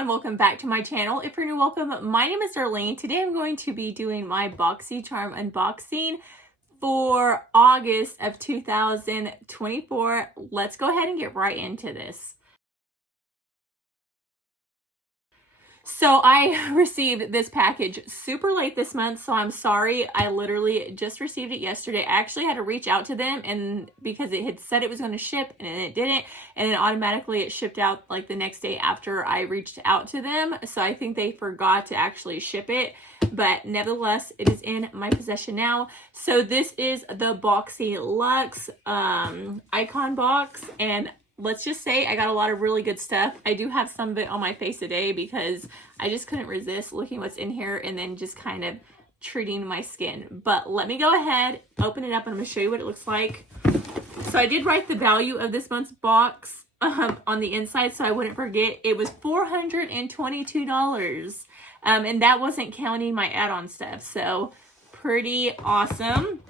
everyone, welcome back to my channel. If you're new, welcome. My name is Darlene. Today I'm going to be doing my BoxyCharm unboxing for August of 2024. Let's go ahead and get right into this. So I received this package super late this month, so I'm sorry. I literally just received it yesterday. I actually had to reach out to them, and because it had said it was going to ship and it didn't, and then automatically it shipped out like the next day after I reached out to them. So I think they forgot to actually ship it, but nevertheless, it is in my possession now. So this is the Boxyluxe icon box, and let's just say I got a lot of really good stuff. I do have some of it on my face today because I just couldn't resist looking what's in here and then just kind of treating my skin. But let me go ahead, open it up, and I'm going to show you what it looks like. So I did write the value of this month's box on the inside so I wouldn't forget. It was $422. And that wasn't counting my add-on stuff. So pretty awesome.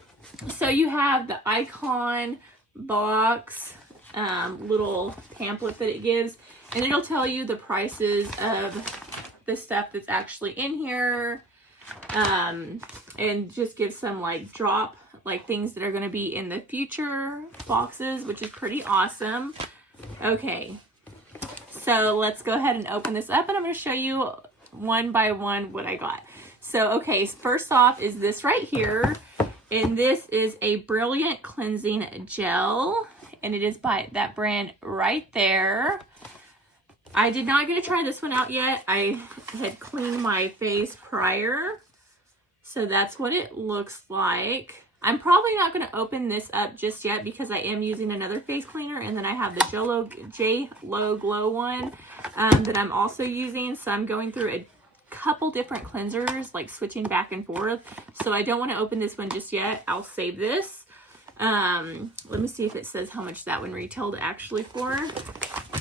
So you have the icon box little pamphlet that it gives, and it'll tell you the prices of the stuff that's actually in here, and just give some like drop like things that are going to be in the future boxes, which is pretty awesome. Okay, so let's go ahead and open this up, and I'm going to show you one by one what I got. So okay, first off is this right here, and this is a Brilliant Cleansing Gel, and it is by that brand right there. I did not get to try this one out yet. I had cleaned my face prior, so that's what it looks like. I'm probably not going to open this up just yet because I am using another face cleaner, and then I have the J-Lo Glow one that I'm also using, so I'm going through a couple different cleansers, like switching back and forth, so I don't want to open this one just yet. I'll save this. Let me see if it says how much that one retailed actually for.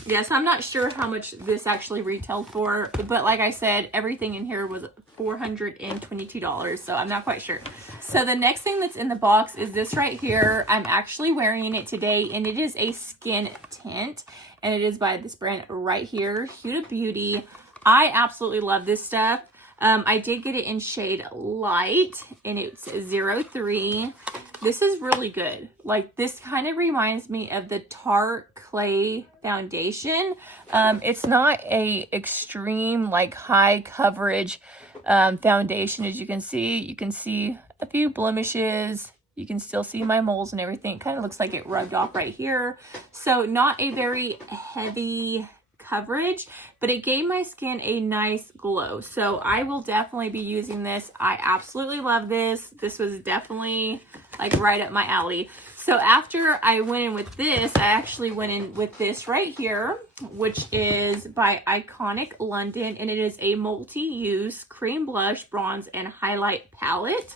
Yes, I'm not sure how much this actually retailed for, but like I said, everything in here was $422, so I'm not quite sure. So the next thing that's in the box is this right here. I'm actually wearing it today, and it is a skin tint, and it is by this brand right here, Huda Beauty. I absolutely love this stuff. I did get it in shade light, and it's 03. This is really good. Like, this kind of reminds me of the Tarte Clay foundation. It's not a extreme, like, high coverage foundation. As you can see a few blemishes. You can still see my moles and everything. It kind of looks like it rubbed off right here. So not a very heavy coverage, but it gave my skin a nice glow. So I will definitely be using this. I absolutely love this. This was definitely like right up my alley. So after I went in with this, I actually went in with this right here, which is by Iconic London, and it is a multi-use cream blush, bronze, and highlight palette.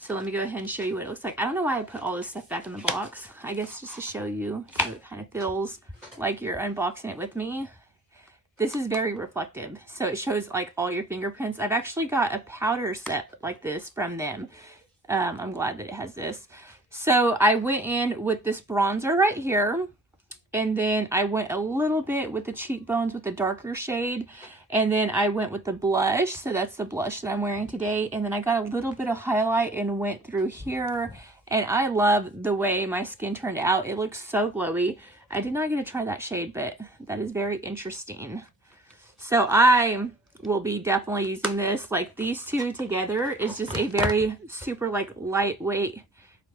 So let me go ahead and show you what it looks like. I don't know why I put all this stuff back in the box. I guess just to show you, so it kind of feels like you're unboxing it with me. This is very reflective, so it shows like all your fingerprints. I've actually got a powder set like this from them. I'm glad that it has this. So I went in with this bronzer right here, and then I went a little bit with the cheekbones with the darker shade, and then I went with the blush. So that's the blush that I'm wearing today. And then I got a little bit of highlight and went through here. And I love the way my skin turned out. It looks so glowy. I did not get to try that shade, but that is very interesting. So I will be definitely using this. Like, these two together is just a very super like lightweight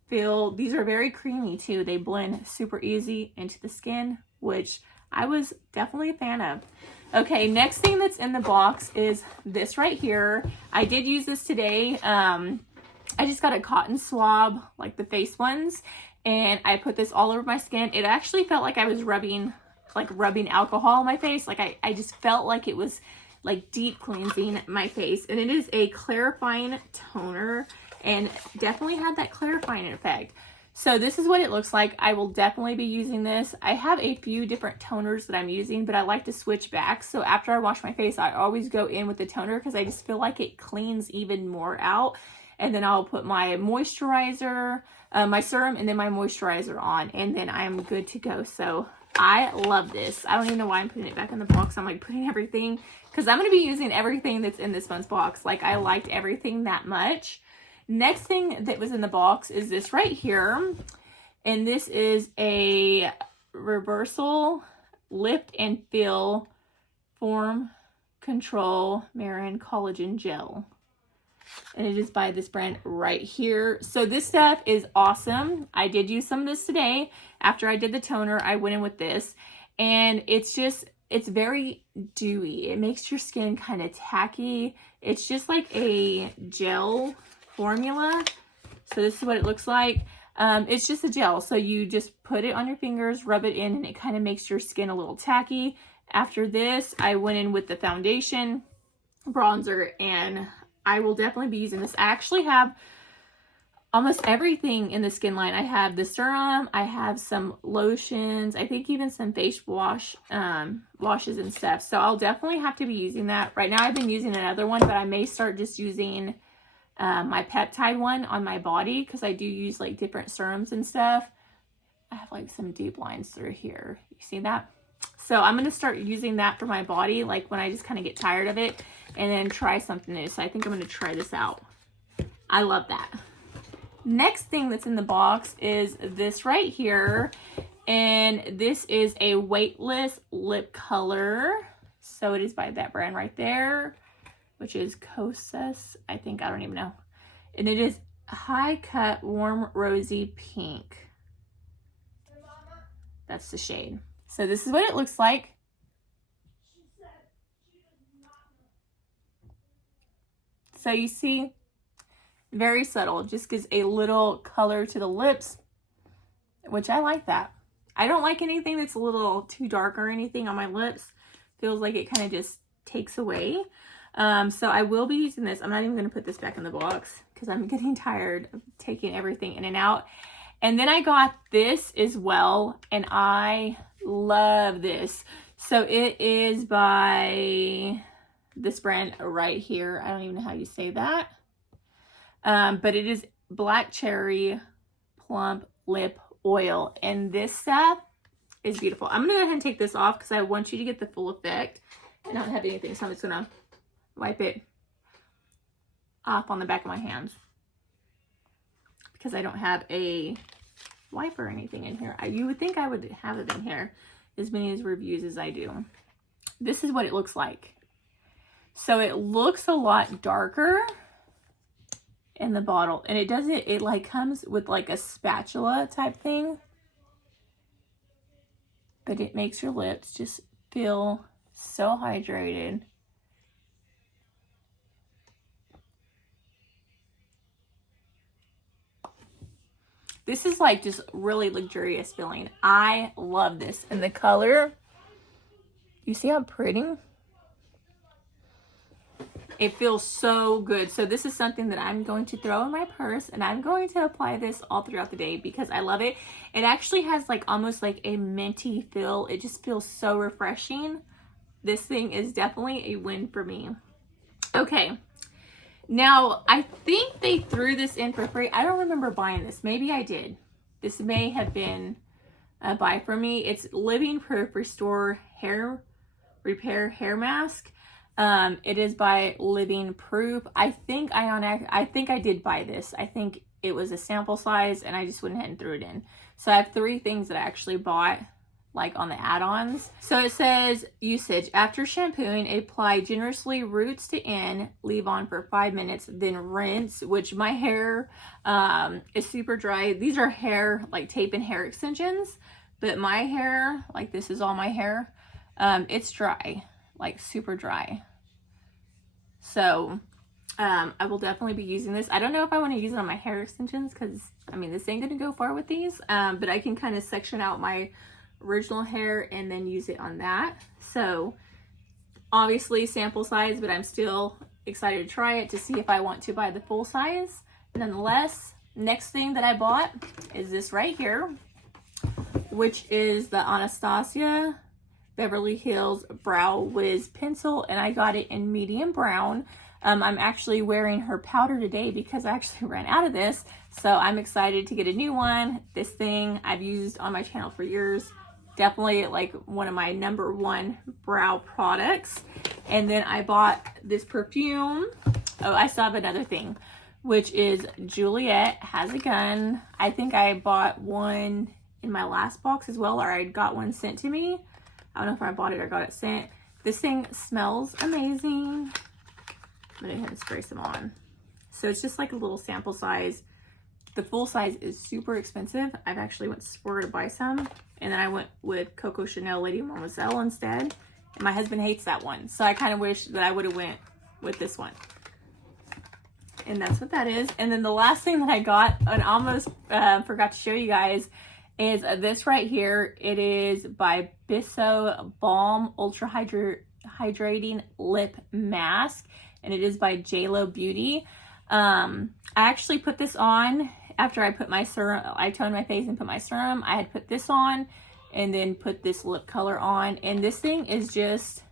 feel. These are very creamy too. They blend super easy into the skin, which I was definitely a fan of. Okay, next thing that's in the box is this right here. I did use this today. I just got a cotton swab, like the face ones, and I put this all over my skin. It actually felt like I was rubbing alcohol on my face. Like I just felt like it was like deep cleansing my face. And it is a clarifying toner, and definitely had that clarifying effect. So this is what it looks like. I will definitely be using this. I have a few different toners that I'm using, but I like to switch back. So after I wash my face, I always go in with the toner because I just feel like it cleans even more out. And then I'll put my moisturizer, my serum, and then my moisturizer on, and then I'm good to go. So I love this. I don't even know why I'm putting it back in the box. I'm like putting everything, because I'm going to be using everything that's in this month's box. Like, I liked everything that much. Next thing that was in the box is this right here. And this is a reversal lift and fill form control Marin collagen gel. And it is by this brand right here. So this stuff is awesome. I did use some of this today. After I did the toner, I went in with this. And it's very dewy. It makes your skin kind of tacky. It's just like a gel formula. So this is what it looks like. It's just a gel. So you just put it on your fingers, rub it in, and it kind of makes your skin a little tacky. After this, I went in with the foundation, bronzer, and I will definitely be using this. I actually have almost everything in the skin line. I have the serum, I have some lotions, I think even some face washes and stuff. So I'll definitely have to be using that. Right now I've been using another one, but I may start just using my peptide one on my body, because I do use like different serums and stuff. I have like some deep lines through here. You see that? So I'm going to start using that for my body, like when I just kind of get tired of it, and then try something new. So I think I'm going to try this out. I love that. Next thing that's in the box is this right here. And this is a weightless lip color. So it is by that brand right there, which is Kosas, I think. I don't even know. And it is high cut warm rosy pink. That's the shade. So this is what it looks like. So you see, very subtle, just gives a little color to the lips, which I like that. I don't like anything that's a little too dark or anything on my lips. Feels like it kind of just takes away. So I will be using this. I'm not even going to put this back in the box because I'm getting tired of taking everything in and out. And then I got this as well, and I love this. So it is by this brand right here. I don't even know how you say that. But it is Black Cherry Plump Lip Oil. And this stuff is beautiful. I'm going to go ahead and take this off because I want you to get the full effect. I don't have anything, so I'm just going to wipe it off on the back of my hands, because I don't have a wipe or anything in here. You would think I would have it in here, as many as reviews as I do. This is what it looks like. So it looks a lot darker in the bottle, and it like comes with like a spatula type thing, but it makes your lips just feel so hydrated. This is like just really luxurious feeling. I love this. And the color, you see how pretty? It feels so good. So this is something that I'm going to throw in my purse, and I'm going to apply this all throughout the day because I love it. It actually has like almost like a minty feel. It just feels so refreshing. This thing is definitely a win for me. Okay. Now, I think they threw this in for free. I don't remember buying this. Maybe I did. This may have been a buy for me. It's Living Proof Restore Hair Repair Hair Mask. It is by Living Proof. I think I did buy this. I think it was a sample size, and I just went ahead and threw it in. So I have 3 things that I actually bought, like on the add-ons. So it says usage: after shampooing, apply generously roots to end, leave on for 5 minutes, then rinse. Which my hair is super dry. These are hair, like tape and hair extensions, but my hair, like this is all my hair, it's dry, like super dry. So I will definitely be using this. I don't know if I want to use it on my hair extensions, because I mean, this ain't gonna go far with these, but I can kind of section out my original hair and then use it on that. So obviously sample size, but I'm still excited to try it to see if I want to buy the full size. Nonetheless, next thing that I bought is this right here, which is the Anastasia Beverly Hills Brow Wiz Pencil, and I got it in medium brown. I'm actually wearing her powder today because I actually ran out of this, so I'm excited to get a new one. This thing I've used on my channel for years. definitely like one of my #1 brow products. And then I bought this perfume. Oh, I still have another thing, which is Juliet Has a Gun. I think I bought one in my last box as well, or I got one sent to me. I don't know if I bought it or got it sent. This thing smells amazing. I'm gonna go ahead and spray some on. So it's just like a little sample size. The full size is super expensive. I've actually went to Sephora to buy some, and then I went with Coco Chanel Lady Mademoiselle instead. And my husband hates that one, so I kind of wish that I would have went with this one. And that's what that is. And then the last thing that I got, and almost forgot to show you guys, is this right here. It is by Bissau Balm Ultra Hydrating Lip Mask, and it is by JLo Beauty. I actually put this on after I put my serum. I toned my face and put my serum. I had put this on and then put this lip color on, and this thing is just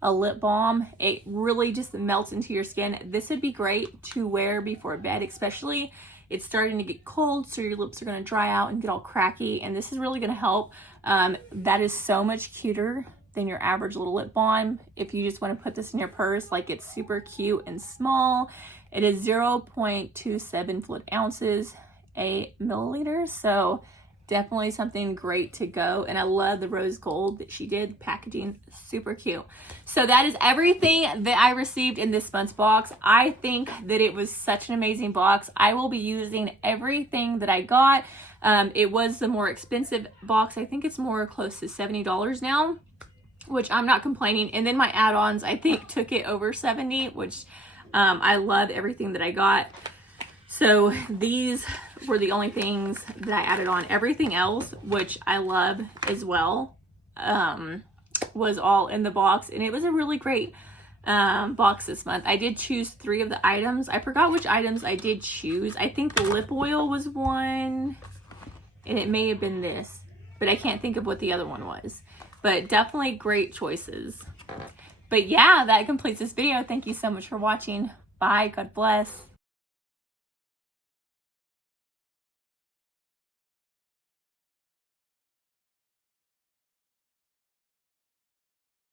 a lip balm. It really just melts into your skin. This would be great to wear before bed, especially it's starting to get cold, so your lips are going to dry out and get all cracky, and this is really going to help. That is so much cuter than your average little lip balm. If you just want to put this in your purse, like, it's super cute and small. It is 0.27 fluid ounces, 8 milliliters, so definitely something great to go. And I love the rose gold that she did. Packaging, super cute. So that is everything that I received in this month's box. I think that it was such an amazing box. I will be using everything that I got. It was the more expensive box. I think it's more close to $70 now, which I'm not complaining. And then my add-ons, I think, took it over $70, which I love everything that I got. So these were the only things that I added on. Everything else, which I love as well, was all in the box. And it was a really great box this month. I did choose 3 of the items. I forgot which items I did choose. I think the lip oil was one, and it may have been this, but I can't think of what the other one was. But definitely great choices. But yeah, that completes this video. Thank you so much for watching. Bye. God bless.